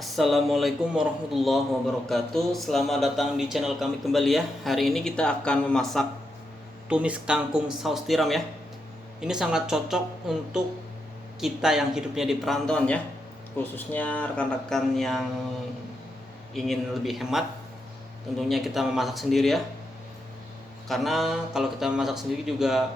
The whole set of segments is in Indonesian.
Assalamualaikum warahmatullahi wabarakatuh. Selamat datang di channel kami kembali ya. Hari ini kita akan memasak tumis kangkung saus tiram ya. Ini sangat cocok untuk kita yang hidupnya di perantauan ya. Khususnya rekan-rekan yang ingin lebih hemat. Tentunya kita memasak sendiri ya. Karena kalau kita memasak sendiri juga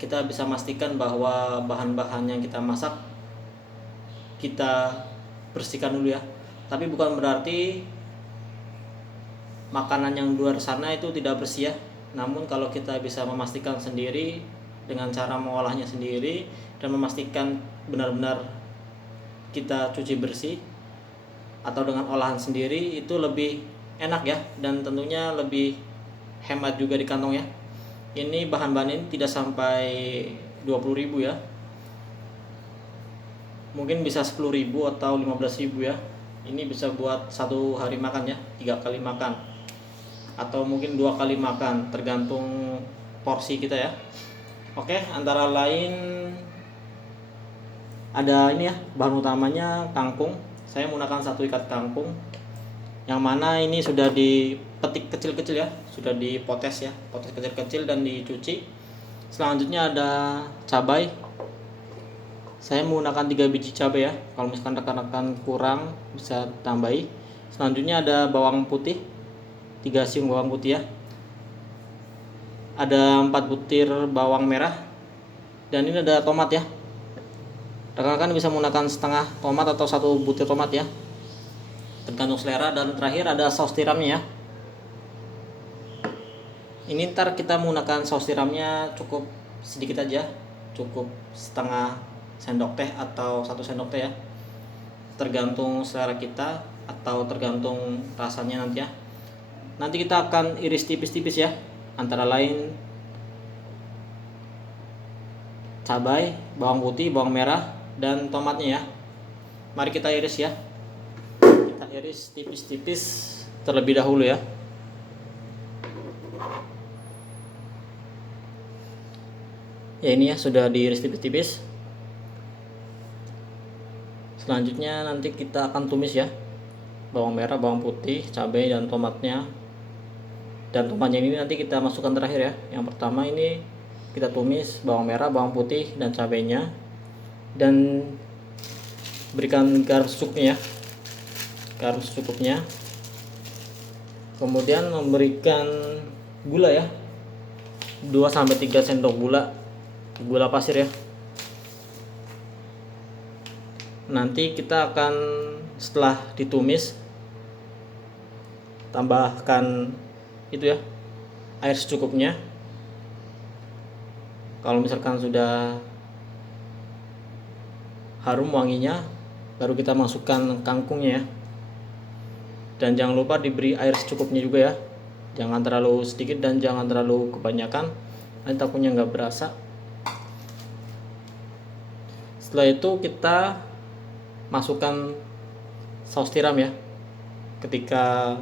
kita bisa pastikan bahwa bahan-bahan yang kita masak kita bersihkan dulu ya. Tapi bukan berarti makanan yang luar sana itu tidak bersih ya. Namun kalau kita bisa memastikan sendiri dengan cara mengolahnya sendiri dan memastikan benar-benar kita cuci bersih atau dengan olahan sendiri, itu lebih enak ya, dan tentunya lebih hemat juga di kantong ya. Ini bahan-bahan ini tidak sampai 20.000 ya, mungkin bisa 10.000 atau 15.000 ya. Ini bisa buat satu hari makan ya, 3 kali makan atau mungkin 2 kali makan, tergantung porsi kita ya. Oke, antara lain ada ini ya, bahan utamanya kangkung. Saya menggunakan 1 ikat kangkung, yang mana ini sudah dipetik kecil-kecil ya, sudah dipotes ya, potes kecil-kecil dan dicuci. Selanjutnya ada cabai. Saya menggunakan 3 biji cabai ya. Kalau misalkan rekan-rekan kurang bisa tambahi. Selanjutnya ada bawang putih, 3 siung bawang putih ya. Ada 4 butir bawang merah. Dan ini ada tomat ya. Rekan-rekan bisa menggunakan setengah tomat atau 1 butir tomat ya, tergantung selera. Dan terakhir ada saus tiramnya ya. Ini ntar kita menggunakan saus tiramnya cukup sedikit aja, cukup setengah sendok teh atau 1 sendok teh ya, tergantung selera kita atau tergantung rasanya nanti ya. Nanti kita akan iris tipis-tipis ya, antara lain cabai, bawang putih, bawang merah, dan tomatnya ya. Mari kita iris ya. Kita iris tipis-tipis terlebih dahulu ya. Ya, ini ya sudah diiris tipis-tipis. Selanjutnya nanti kita akan tumis ya, bawang merah, bawang putih, cabai, dan tomatnya. Dan tomatnya ini nanti kita masukkan terakhir ya. Yang pertama ini kita tumis bawang merah, bawang putih, dan cabainya, dan berikan garam secukupnya ya, garam secukupnya. Kemudian memberikan gula ya, 2-3 sendok gula pasir ya. Nanti kita akan, setelah ditumis, tambahkan itu ya, air secukupnya. Kalau misalkan sudah harum wanginya, baru kita masukkan kangkungnya ya. Dan jangan lupa diberi air secukupnya juga ya, jangan terlalu sedikit dan jangan terlalu kebanyakan, nanti takutnya nggak berasa. Setelah itu kita masukkan saus tiram ya, ketika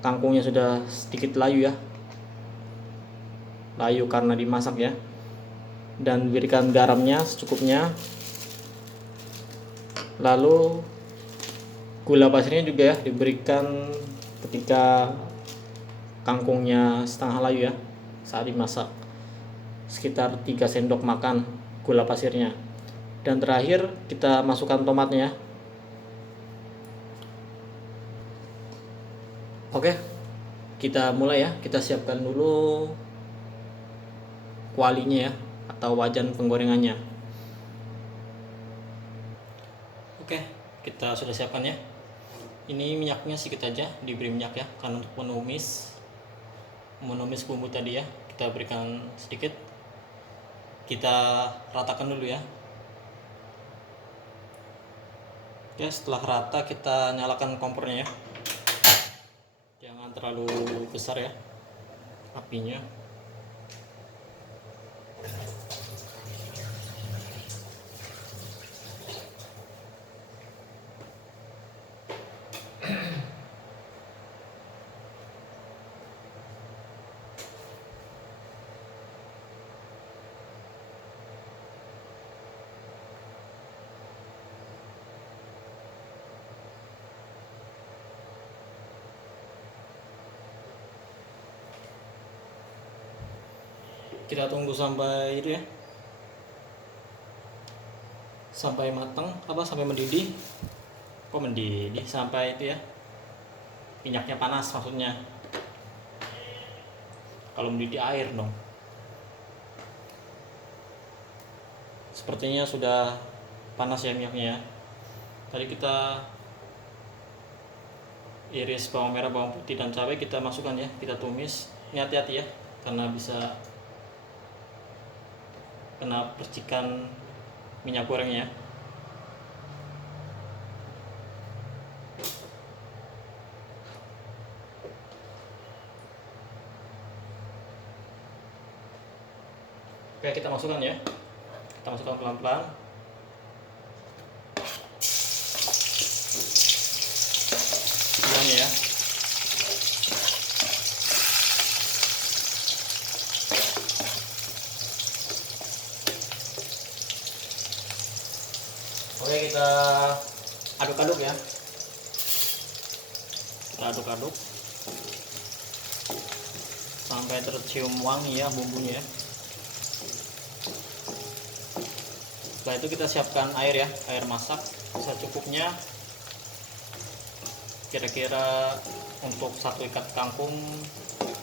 kangkungnya sudah sedikit layu ya, layu karena dimasak ya. Dan berikan garamnya secukupnya. Lalu gula pasirnya juga ya diberikan ketika kangkungnya setengah layu ya, saat dimasak, sekitar 3 sendok makan gula pasirnya. Dan terakhir kita masukkan tomatnya ya. Oke, kita mulai ya. Kita siapkan dulu kualinya ya, atau wajan penggorengannya. Oke, kita sudah siapkan ya. Ini minyaknya sedikit aja, diberi minyak ya, karena untuk menumis bumbu tadi ya, kita berikan sedikit. Kita ratakan dulu ya. Oke, setelah rata kita nyalakan kompornya ya. Jangan terlalu besar ya apinya. Kita tunggu sampai itu ya, sampai matang, sampai mendidih. Kok mendidih, sampai itu ya, minyaknya panas maksudnya. Kalau mendidih air dong. Sepertinya sudah panas ya minyaknya ya. Tadi kita iris bawang merah, bawang putih, dan cabai, kita masukkan ya, kita tumis. Ini hati-hati ya, karena bisa kena percikan minyak gorengnya. Oke, kita masukkan ya, kita masukkan pelan-pelan. Gulanya ya. Oke, kita aduk-aduk ya. Kita aduk-aduk sampai tercium wangi ya bumbunya ya. Setelah itu kita siapkan air ya, air masak secukupnya. Kira-kira untuk satu ikat kangkung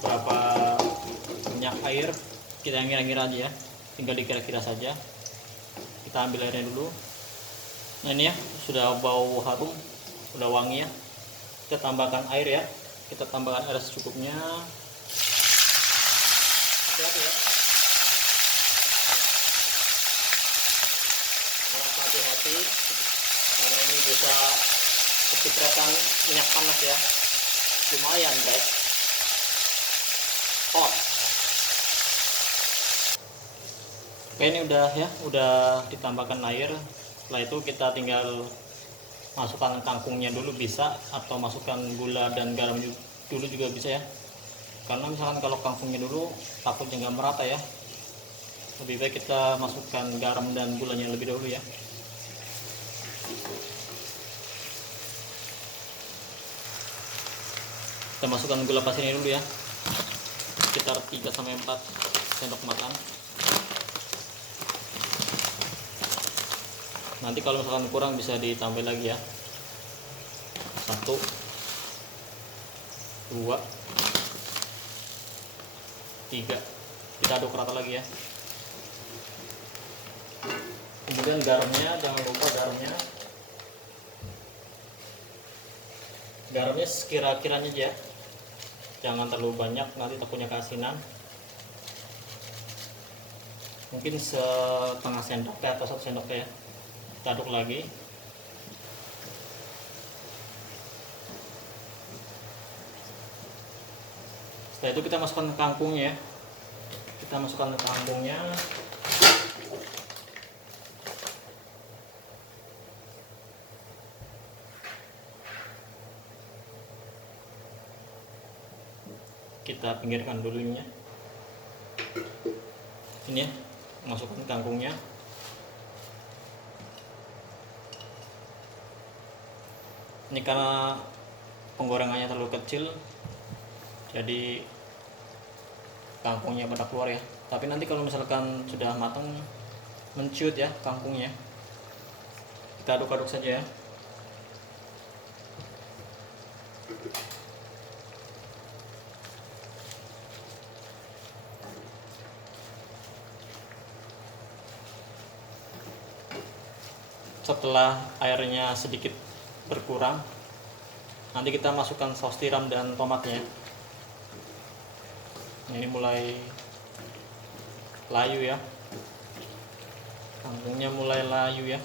berapa banyak air, kita yang kira-kira aja ya, tinggal dikira-kira saja. Kita ambil airnya dulu. Nah ini ya, sudah bau harum, sudah wangi ya. Kita tambahkan air ya, kita tambahkan air secukupnya. Hati-hati ya, harap hati-hati karena ini bisa kecipratan minyak panas ya, lumayan guys, hot. Oke, ini udah ya, udah ditambahkan air. Setelah itu kita tinggal masukkan kangkungnya dulu bisa, atau masukkan gula dan garam dulu juga bisa ya, karena misalkan kalau kangkungnya dulu takutnya nggak merata ya. Lebih baik kita masukkan garam dan gulanya lebih dahulu ya. Kita masukkan gula pasirnya dulu ya, sekitar 3-4 sendok makan. Nanti kalau misalkan kurang bisa ditambah lagi ya. 1, 2, 3. Kita aduk rata lagi ya. Kemudian garamnya, jangan lupa garamnya. Garamnya sekira-kiranya aja, jangan terlalu banyak, nanti takutnya keasinan. Mungkin setengah sendok atau 1 sendok ya. Kita aduk lagi. Setelah itu kita masukkan kangkungnya ya. Kita masukkan kangkungnya. Kita pinggirkan dulunya. Ini ya, masukkan kangkungnya. Ini karena penggorengannya terlalu kecil, jadi kangkungnya pada keluar ya. Tapi nanti kalau misalkan sudah matang, menciut ya kangkungnya. Kita aduk-aduk saja ya. Setelah airnya sedikit berkurang, nanti kita masukkan saus tiram dan tomatnya. Ini mulai layu ya, kangkungnya mulai layu ya.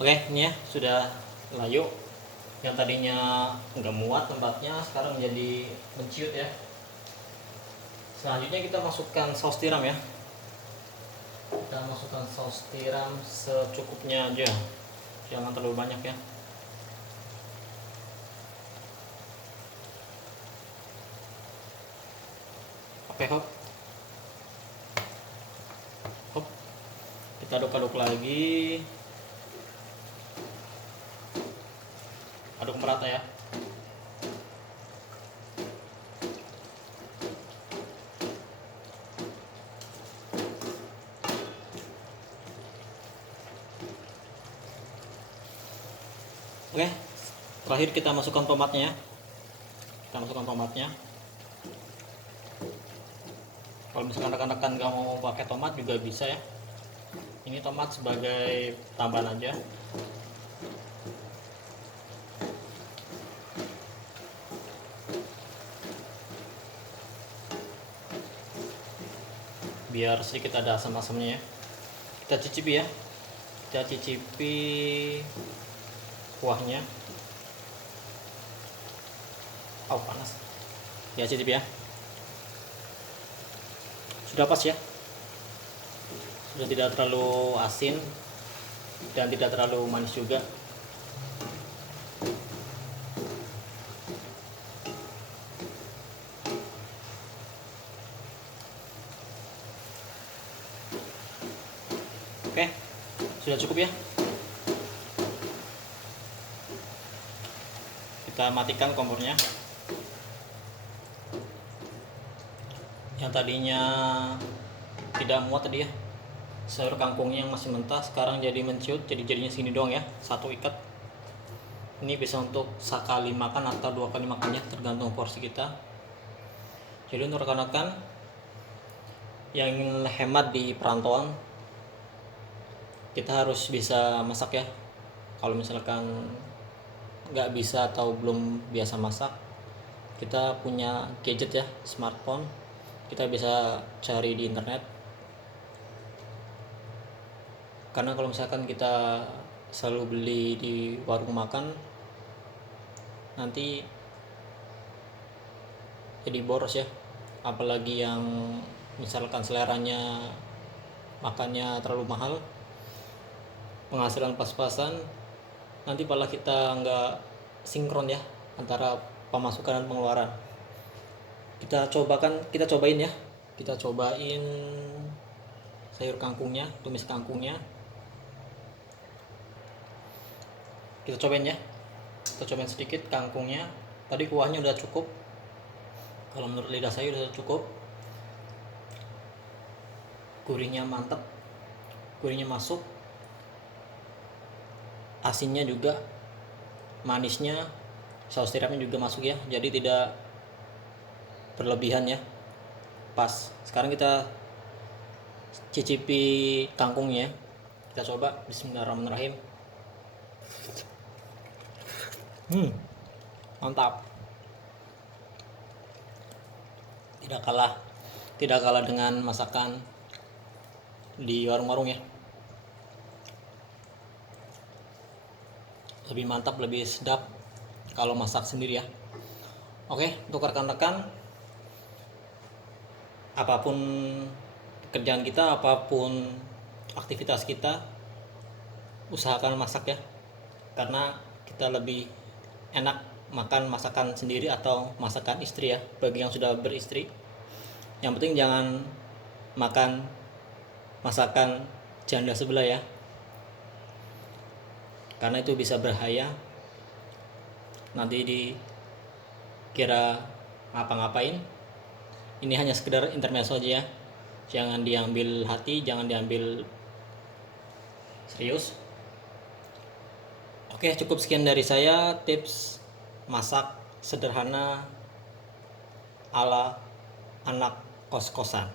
Oke, ini ya sudah layu. Yang tadinya nggak muat tempatnya, sekarang jadi menciut ya. Selanjutnya kita masukkan saus tiram ya. Kita masukkan saus tiram secukupnya aja, jangan terlalu banyak ya. Oke, hop. Hop. Kita aduk-aduk lagi. aduk merata ya. Oke, terakhir kita masukkan tomatnya ya. Kita masukkan tomatnya. Kalau misalkan rekan-rekan nggak mau pakai tomat juga bisa ya. Ini tomat sebagai tambahan aja. Biar sedikit ada asam-asamnya ya. Kita cicipi ya. Kita cicipi kuahnya. Oh, panas. Ya, cicipi ya. Sudah pas ya. Sudah tidak terlalu asin dan tidak terlalu manis juga. Oke, sudah cukup ya. Kita matikan kompornya. Yang tadinya tidak muat tadi ya, sayur kangkungnya yang masih mentah sekarang jadi menciut, jadinya segini doang ya, satu ikat. Ini bisa untuk sekali makan atau 2 kali makan ya, tergantung porsi kita. Jadi untuk rekan-rekan yang ingin hemat di perantauan, kita harus bisa masak ya. Kalau misalkan nggak bisa atau belum biasa masak, kita punya gadget ya, smartphone, kita bisa cari di internet. Karena kalau misalkan kita selalu beli di warung makan, nanti jadi boros ya. Apalagi yang misalkan seleranya makannya terlalu mahal, penghasilan pas-pasan, nanti malah kita nggak sinkron ya antara pemasukan dan pengeluaran. Kita cobain ya. Kita cobain sayur kangkungnya, tumis kangkungnya. Kita cobain ya. Kita cobain sedikit kangkungnya. Tadi kuahnya udah cukup. Kalau menurut lidah saya udah cukup. Gurihnya mantap. Gurihnya masuk. Asinnya juga, manisnya, saus tiramnya juga masuk ya. Jadi tidak berlebihan ya. Pas. Sekarang kita cicipi kangkungnya. Kita coba. Bismillahirrahmanirrahim. Mantap. Tidak kalah dengan masakan di warung-warung ya. Lebih mantap, lebih sedap kalau masak sendiri ya. Oke, untuk rekan-rekan, apapun pekerjaan kita, apapun aktivitas kita, usahakan masak ya. Karena kita lebih enak makan masakan sendiri atau masakan istri ya, bagi yang sudah beristri. Yang penting jangan makan masakan janda sebelah ya, karena itu bisa berbahaya. Nanti dikira ngapa-ngapain. Ini hanya sekedar intermezzo aja ya, jangan diambil hati, jangan diambil serius. Oke, cukup sekian dari saya, tips masak sederhana ala anak kos-kosan.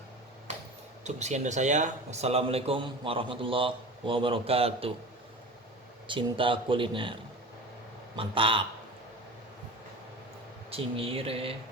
Cukup sekian dari saya. Wassalamualaikum warahmatullahi wabarakatuh. Cinta kuliner mantap. Cingire.